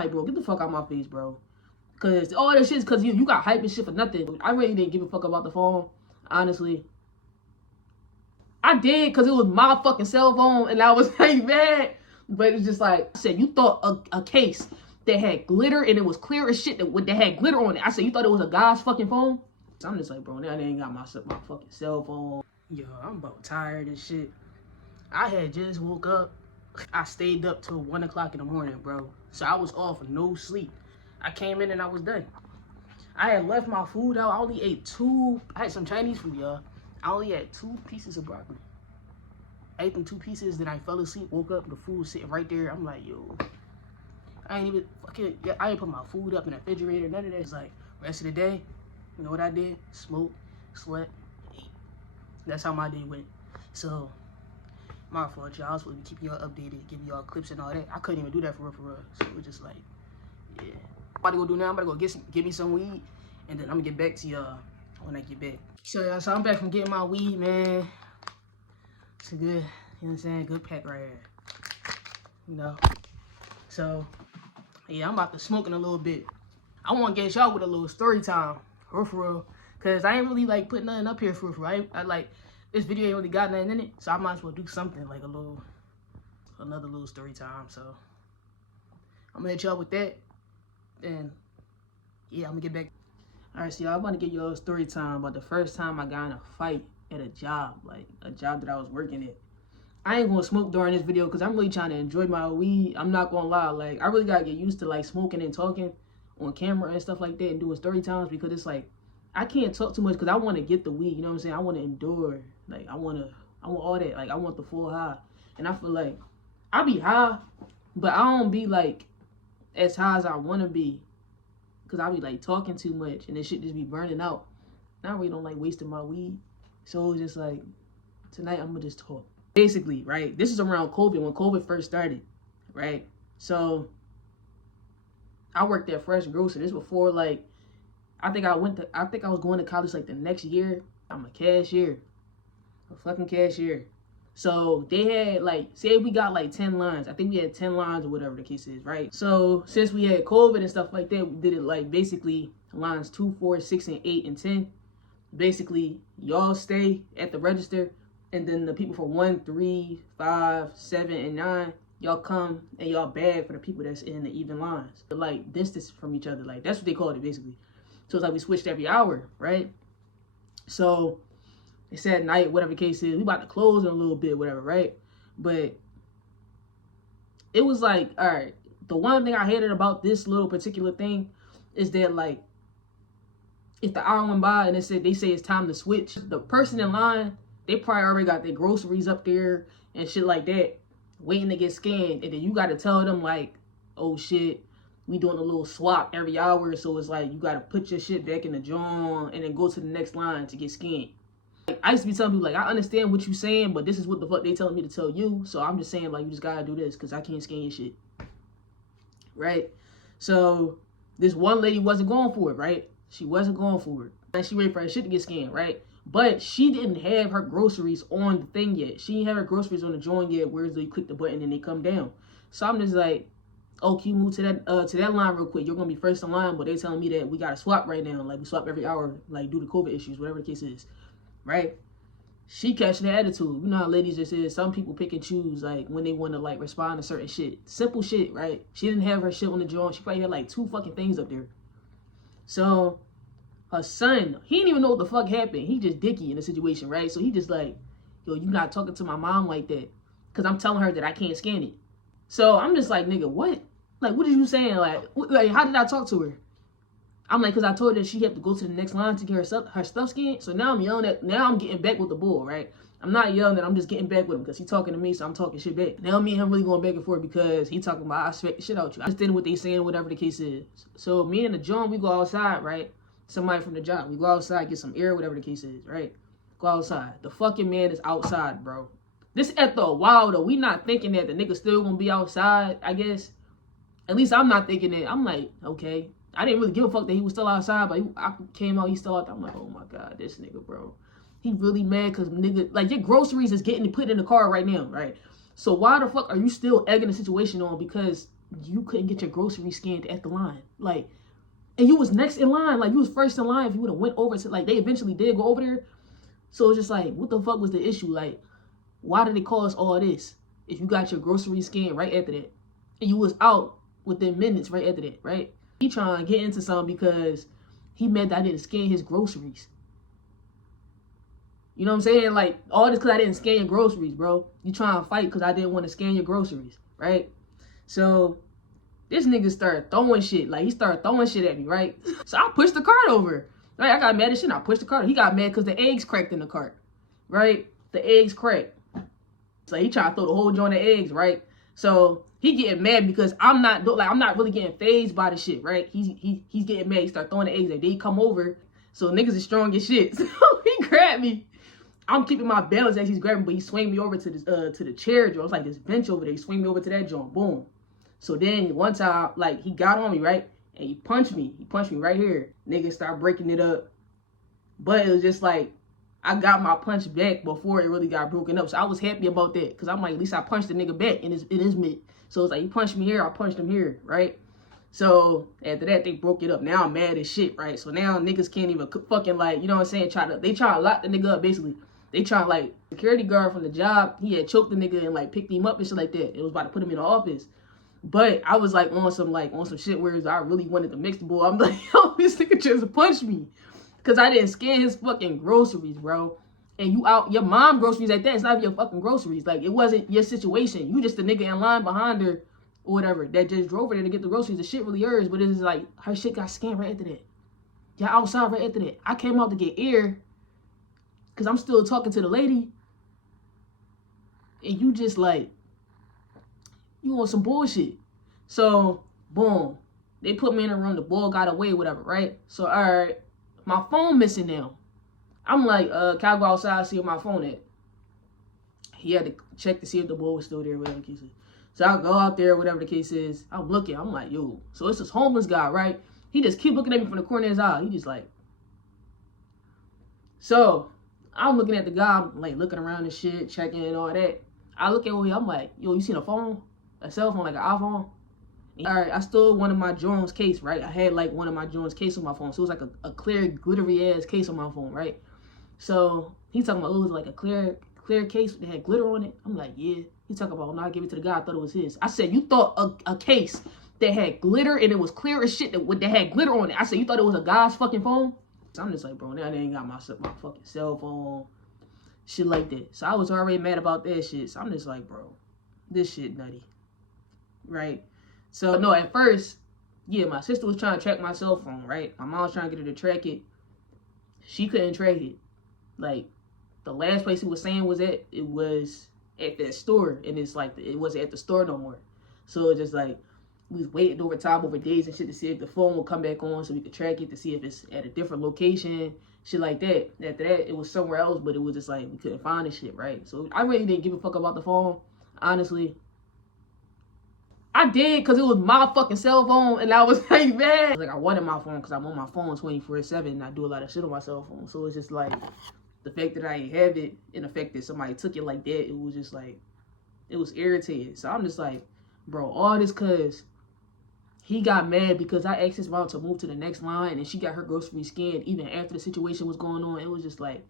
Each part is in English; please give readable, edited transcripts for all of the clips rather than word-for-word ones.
like, bro, get the fuck out of my face, bro. Cause all that shit's cause you got hype and shit for nothing. I really didn't give a fuck about the phone, honestly. I did cause it was my fucking cell phone and I was like mad. But it's just like I said, you thought a case that had glitter and it was clear as shit that had glitter on it. I said you thought it was a guy's fucking phone? So I'm just like, bro, now they ain't got my fucking cell phone. Yo, I'm about tired and shit. I had just woke up. I stayed up till 1 o'clock in the morning, bro. So I was off with no sleep. I came in and I was done. I had left my food out. I only ate I had some Chinese food, y'all. I only had 2 pieces of broccoli. I ate them 2 pieces, then I fell asleep, woke up, the food was sitting right there. I'm like, yo, I ain't even fucking, I ain't put my food up in the refrigerator, none of that. It's like, rest of the day, you know what I did? Smoke, sweat, eat. That's how my day went. So, my fault, y'all. I was supposed to keep y'all updated, give y'all clips and all that. I couldn't even do that for real. So it was just like, yeah. What I'm about to go do now, I'm about to go get me some weed, and then I'm gonna get back to y'all when I get back. So, y'all, so I'm back from getting my weed, man. It's a good, you know what I'm saying, good pack right here. You know? So, yeah, I'm about to smoke in a little bit. I want to get y'all with a little story time, for real. Because I ain't really, like, putting nothing up here, for real. I like, this video ain't really got nothing in it, so I might as well do something, like another little story time. So, I'm going to hit y'all with that. And, yeah, I'm going to get back. Alright, so y'all, I'm about to give y'all a story time about the first time I got in a fight at a job, like a job that I was working at. I ain't gonna smoke during this video because I'm really trying to enjoy my weed. I'm not gonna lie, like I really gotta get used to like smoking and talking on camera and stuff like that and doing story times because it's like I can't talk too much because I want to get the weed, you know what I'm saying? I want to endure, like I want all that, like I want the full high. And I feel like I be high, but I don't be like as high as I want to be because I be like talking too much and this shit just be burning out. And I really don't like wasting my weed. So it's just like, tonight I'm gonna just talk. Basically, right, this is around COVID, when COVID first started, right? So, I worked at Fresh Groceries. This before, like, I think I was going to college, like, the next year. I'm a cashier. A fucking cashier. So, they had, like, say we got, like, 10 lines. I think we had 10 lines or whatever the case is, right? So, since we had COVID and stuff like that, we did it, like, basically lines 2, 4, 6, and 8, and 10. Basically, y'all stay at the register, and then the people for 1, 3, 5, 7, and 9, y'all come and y'all bag for the people that's in the even lines. But like distance from each other, like that's what they called it basically. So it's like we switched every hour, right? So it's at night, whatever the case is, we about to close in a little bit, whatever, right? But it was like, all right, the one thing I hated about this little particular thing is that like if the hour went by and they say it's time to switch, the person in line, they probably already got their groceries up there and shit like that, waiting to get scanned. And then you got to tell them like, oh shit, we doing a little swap every hour. So it's like, you got to put your shit back in the joint and then go to the next line to get scanned. Like, I used to be telling people like, I understand what you saying, but this is what the fuck they telling me to tell you. So I'm just saying like, you just got to do this because I can't scan your shit. Right? So this one lady wasn't going for it, right? She wasn't going for it. And she waited for her shit to get scanned, right? But she didn't have her groceries on the thing yet. She didn't have her groceries on the joint yet, where you click the button and they come down. So I'm just like, oh, can you move to that line real quick? You're gonna be first in line, but they telling me that we gotta swap right now. Like we swap every hour, like due to COVID issues, whatever the case is. Right? She catching the attitude. You know how ladies just is, some people pick and choose like when they wanna like respond to certain shit. Simple shit, right? She didn't have her shit on the joint. She probably had like 2 fucking things up there. So her son, he didn't even know what the fuck happened. He just dicky in the situation, right? So he just like, yo, you not talking to my mom like that. Because I'm telling her that I can't scan it. So I'm just like, nigga, what? Like, what are you saying? Like, how did I talk to her? I'm like, because I told her she had to go to the next line to get her stuff scanned. So now I'm yelling at, now I'm getting back with the bull, right? I'm not yelling at, I'm just getting back with him because he's talking to me, so I'm talking shit back. Now me and him really going back and forth because he talking about, I expect the shit out you. I understand what they saying, whatever the case is. So me and the John, we go outside, right? Somebody from the job. We go outside, get some air, whatever the case is, right? Go outside. The fucking man is outside, bro. This after a while, though, we not thinking that the nigga still gonna be outside, I guess. At least I'm not thinking that. I'm like, okay. I didn't really give a fuck that he was still outside, but I came out, he's still out there. I'm like, oh my God, this nigga, bro. He really mad because nigga, like your groceries is getting put in the car right now, right? So why the fuck are you still egging the situation on? Because you couldn't get your groceries scanned at the line. Like, and you was next in line. Like, you was first in line if you would have went over to, like, they eventually did go over there. So it's just like, what the fuck was the issue? Like, why did it cost all this if you got your groceries scanned right after that? And you was out within minutes right after that, right? He trying to get into something because he mad that I didn't scan his groceries. You know what I'm saying? Like, all this because I didn't scan your groceries, bro. You trying to fight because I didn't want to scan your groceries, right? So this nigga started throwing shit. Like, he started throwing shit at me, right? So I pushed the cart over. Right? I got mad as shit and I pushed the cart. He got mad because the eggs cracked in the cart, right? The eggs cracked. So he trying to throw the whole joint of eggs, right? So he getting mad because I'm not really getting phased by the shit, right? He's getting mad. He start throwing the eggs at. They come over. So niggas is strong as shit. So he grabbed me. I'm keeping my balance as he's grabbing, but he swing me over to the chair joint. It's like this bench over there. He swing me over to that joint. Boom. So then one time, like, he got on me, right? And he punched me. He punched me right here. Niggas start breaking it up. But it was just like, I got my punch back before it really got broken up. So I was happy about that. Because I'm like, at least I punched the nigga back in his mid. So it's like, he punched me here, I punched him here, right? So after that, they broke it up. Now I'm mad as shit, right? So now niggas can't even fucking, like, you know what I'm saying? They try to lock the nigga up, basically. They try, like, security guard from the job, he had choked the nigga and, like, picked him up and shit like that. It was about to put him in the office. But I was, like, on some shit where I really wanted to mix the ball. I'm like, yo, this nigga just punched me. Because I didn't scan his fucking groceries, bro. And you out, your mom groceries like that. It's not your fucking groceries. Like, it wasn't your situation. You just the nigga in line behind her or whatever that just drove her there to get the groceries. The shit really hers. But it's like, her shit got scanned right after that. Y'all outside right after that. I came out to get air. Because I'm still talking to the lady. And you just like, you on some bullshit. So, boom. They put me in a room. The ball got away, whatever, right? So, all right. My phone missing now. I'm like, can I go outside and see where my phone at? He had to check to see if the ball was still there, whatever the case is. So I go out there, whatever the case is. I'm looking. I'm like, yo. So it's this homeless guy, right? He just keep looking at me from the corner of his eye. He just like. So I'm looking at the guy, I'm like looking around and shit, checking and all that. I look at him, I'm like, yo, you seen a phone? A cell phone, like an iPhone? All right, I stole one of my Jones case, right? I had like one of my Jones case on my phone. So it was like a clear, glittery ass case on my phone, right? So he talking about, it was like a clear case that had glitter on it. I'm like, yeah. He talking about, no, I gave it to the guy, I thought it was his. I said, you thought a case that had glitter and it was clear as shit that had glitter on it. I said, you thought it was a guy's fucking phone? So I'm just like, bro, now they ain't got my fucking cell phone. Shit like that. So I was already mad about that shit. So I'm just like, bro, this shit nutty. Right? So, no, at first, yeah, my sister was trying to track my cell phone, right? My mom was trying to get her to track it. She couldn't track it. Like, the last place it was saying was at that store. And it's like, it wasn't at the store no more. So it's just like, we was waiting over time, over days and shit to see if the phone would come back on so we could track it, to see if it's at a different location, shit like that. After that, it was somewhere else, but it was just like, we couldn't find the shit, right? So I really didn't give a fuck about the phone, honestly. I did because it was my fucking cell phone and I was like, man. Like, I wanted my phone because I'm on my phone 24/7 and I do a lot of shit on my cell phone. So it's just like, the fact that I ain't have it and the fact that somebody took it like that, it was just like, it was irritating. So I'm just like, bro, all this because he got mad because I asked his mom to move to the next line and she got her groceries scanned even after the situation was going on. It was just like,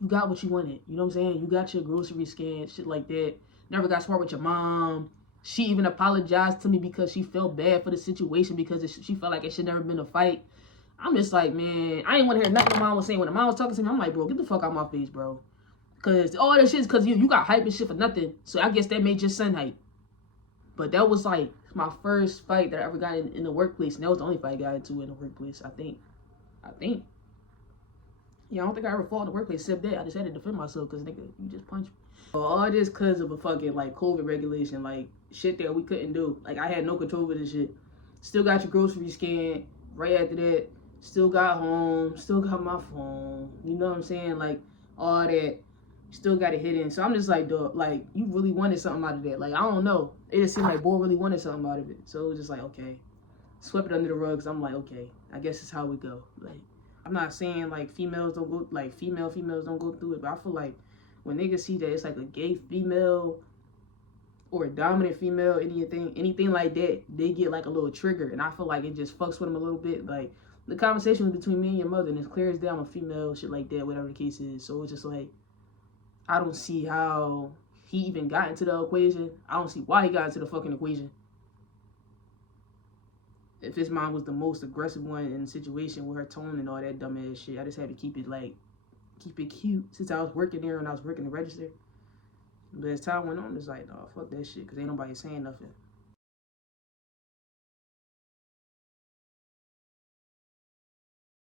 you got what you wanted. You know what I'm saying? You got your groceries scanned, shit like that. Never got smart with your mom. She even apologized to me because she felt bad for the situation because she felt like it should never been a fight. I'm just like, man, I ain't want to hear nothing my mom was saying. When the mom was talking to me, I'm like, bro, get the fuck out of my face, bro. Because all that shit is because you got hype and shit for nothing. So I guess that made your son hype. But that was like my first fight that I ever got in the workplace. And that was the only fight I got into in the workplace, I think. Yeah, I don't think I ever fought in the workplace except that. I just had to defend myself because, nigga, you just punched me. All this because of a fucking, like, COVID regulation. Like, shit that we couldn't do. Like, I had no control over this shit. Still got your groceries scanned. Right after that, still got home. Still got my phone. You know what I'm saying? Like, all that. Still got it hidden. So I'm just like, dog, like, you really wanted something out of that. Like, I don't know. It just seemed like boy really wanted something out of it. So it was just like, okay. Swept it under the rug. So I'm like, okay. I guess it's how we go. Like, I'm not saying, like, females don't go, like, females don't go through it. But I feel like when niggas see that it's like a gay female or a dominant female, anything like that, they get like a little trigger, and I feel like it just fucks with them a little bit. Like the conversation was between me and your mother, and it's clear as day I'm a female, shit like that, whatever the case is. So it's just like I don't see how he even got into the equation. I don't see why he got into the fucking equation. If his mom was the most aggressive one in the situation with her tone and all that dumb ass shit, I just had to keep it cute since I was working there and I was working the register. But as time went on, it's like, no, fuck that shit, because ain't nobody saying nothing.